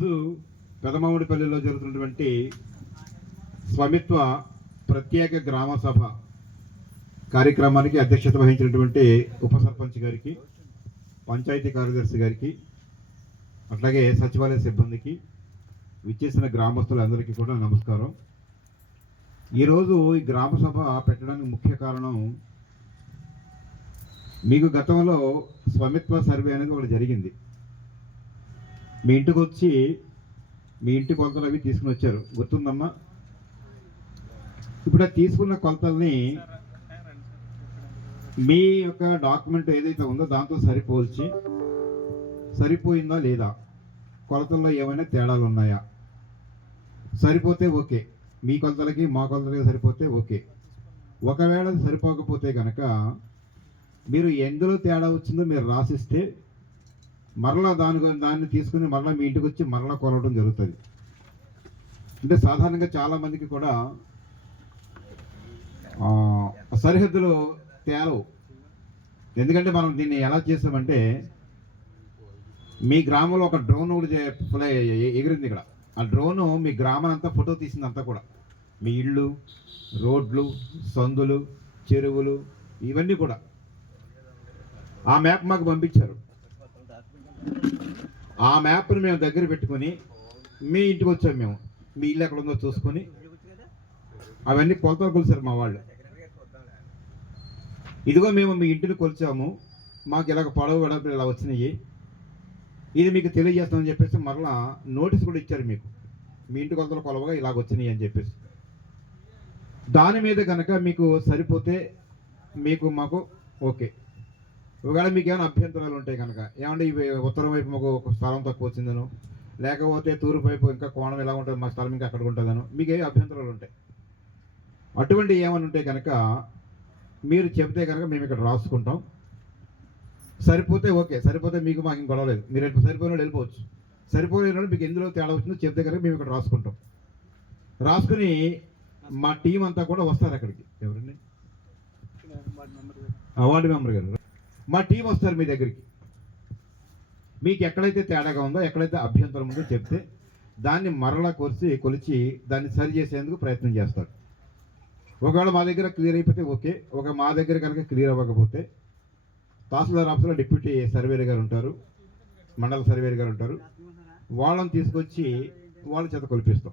ఈరోజు పెదమామిడిపల్లిలో జరుగుతున్నటువంటి స్వామిత్వ ప్రత్యేక గ్రామ సభ కార్యక్రమానికి అధ్యక్షత వహించినటువంటి ఉప సర్పంచ్ గారికి పంచాయతీ కార్యదర్శి గారికి అట్లాగే సచివాలయ సిబ్బందికి విచ్చేసిన గ్రామస్తులందరికీ కూడా నమస్కారం. ఈరోజు ఈ గ్రామ సభ పెట్టడానికి ముఖ్య కారణం మీకు గతంలో స్వమిత్వ సర్వే అనేది ఒకటి జరిగింది. మీ ఇంటికి వచ్చి మీ ఇంటి కొలతలు అవి తీసుకుని వచ్చారు. గుర్తుందమ్మా? ఇప్పుడు తీసుకున్న కొలతల్ని మీ యొక్క డాక్యుమెంట్ ఏదైతే ఉందో దాంతో సరిపోల్చి సరిపోయిందా లేదా? కొలతల్లో ఏమైనా తేడాలు ఉన్నాయా? సరిపోతే ఓకే. మీ కొలతలకి మా కొలతలకి సరిపోతే ఓకే. ఒకవేళ సరిపోకపోతే కనుక మీరు ఎందులో తేడా వచ్చిందో మీరు రాసిస్తే మరలా దాని దాన్ని తీసుకుని మరలా మీ ఇంటికి వచ్చి మరలా కొలవడం జరుగుతుంది. అంటే సాధారణంగా చాలామందికి కూడా సరిహద్దులు తేలవు. ఎందుకంటే మనం దీన్ని ఎలా చేసామంటే మీ గ్రామంలో ఒక డ్రోన్ కూడా చే- ఫ్లై ఎగిరింది ఇక్కడ. ఆ డ్రోను మీ గ్రామం అంతా ఫోటో తీసిందంతా కూడా. మీ ఇళ్ళు రోడ్లు సందులు చెరువులు ఇవన్నీ కూడా. ఆ మ్యాప్ మాకు పంపించారు. ఆ మ్యాప్ని మేము దగ్గర పెట్టుకొని మీ ఇంటికి వచ్చాం మేము. మీ ఇల్లు ఎక్కడ ఉందో చూసుకొని. అవన్నీ కొలతలు కొలిసారు మా వాళ్ళు. ఇదిగో మేము మీ ఇంటిని కొలిచాము. మాకు ఇలాగ పొడవు వెడల్పులు ఇలా వచ్చినాయి. ఇది మీకు తెలియజేస్తామని చెప్పేసి మరలా నోటీస్ కూడా ఇచ్చారు మీకు. మీ ఇంటి కొలతలు కొలవగా ఇలాగ వచ్చినాయి అని చెప్పేసి. దాని మీద కనుక మీకు సరిపోతే మీకు మాకు ఓకే. ఒకవేళ మీకు ఏమైనా అభ్యంతరాలు ఉంటాయి కనుక ఏమంటే ఇవి ఉత్తరం వైపు మాకు ఒక స్థలం తక్కువ వచ్చిందను లేకపోతే తూర్పు వైపు ఇంకా కోణం ఎలా ఉంటుంది మా స్థలం ఇంకా అక్కడ ఉంటుందను మీకు ఏ అభ్యంతరాలు ఉంటాయి. అటువంటి ఏమైనా ఉంటే కనుక మీరు చెబితే కనుక మేము ఇక్కడ రాసుకుంటాం. సరిపోతే ఓకే సరిపోతే మీకు మాకు ఇంక గొడవలేదు మీరు సరిపోయిన వాళ్ళు వెళ్ళిపోవచ్చు. సరిపోయిన వాళ్ళు మీకు ఎందులో తేడా వచ్చిందో చెప్తే కనుక మేము ఇక్కడ రాసుకుంటాం. రాసుకుని మా టీం అంతా కూడా వస్తారు అక్కడికి. ఎవరండి? అవార్డు మెంబర్ గారు. మా టీం వస్తారు మీ దగ్గరికి. మీకు ఎక్కడైతే తేడాగా ఉందో ఎక్కడైతే అభ్యంతరం ఉందో చెప్తే దాన్ని మరలా కొలిచి కొలిచి దాన్ని సరి చేసేందుకు ప్రయత్నం చేస్తారు. ఒకవేళ మా దగ్గర క్లియర్ అయిపోతే ఓకే. ఒక మా దగ్గర కనుక క్లియర్ అవ్వకపోతే తహసీల్దార్ ఆఫీస్లో డిప్యూటీ సర్వేర్ గారు ఉంటారు మండల సర్వేర్ గారు ఉంటారు. వాళ్ళని తీసుకొచ్చి వాళ్ళ చేత కొలిపిస్తాం.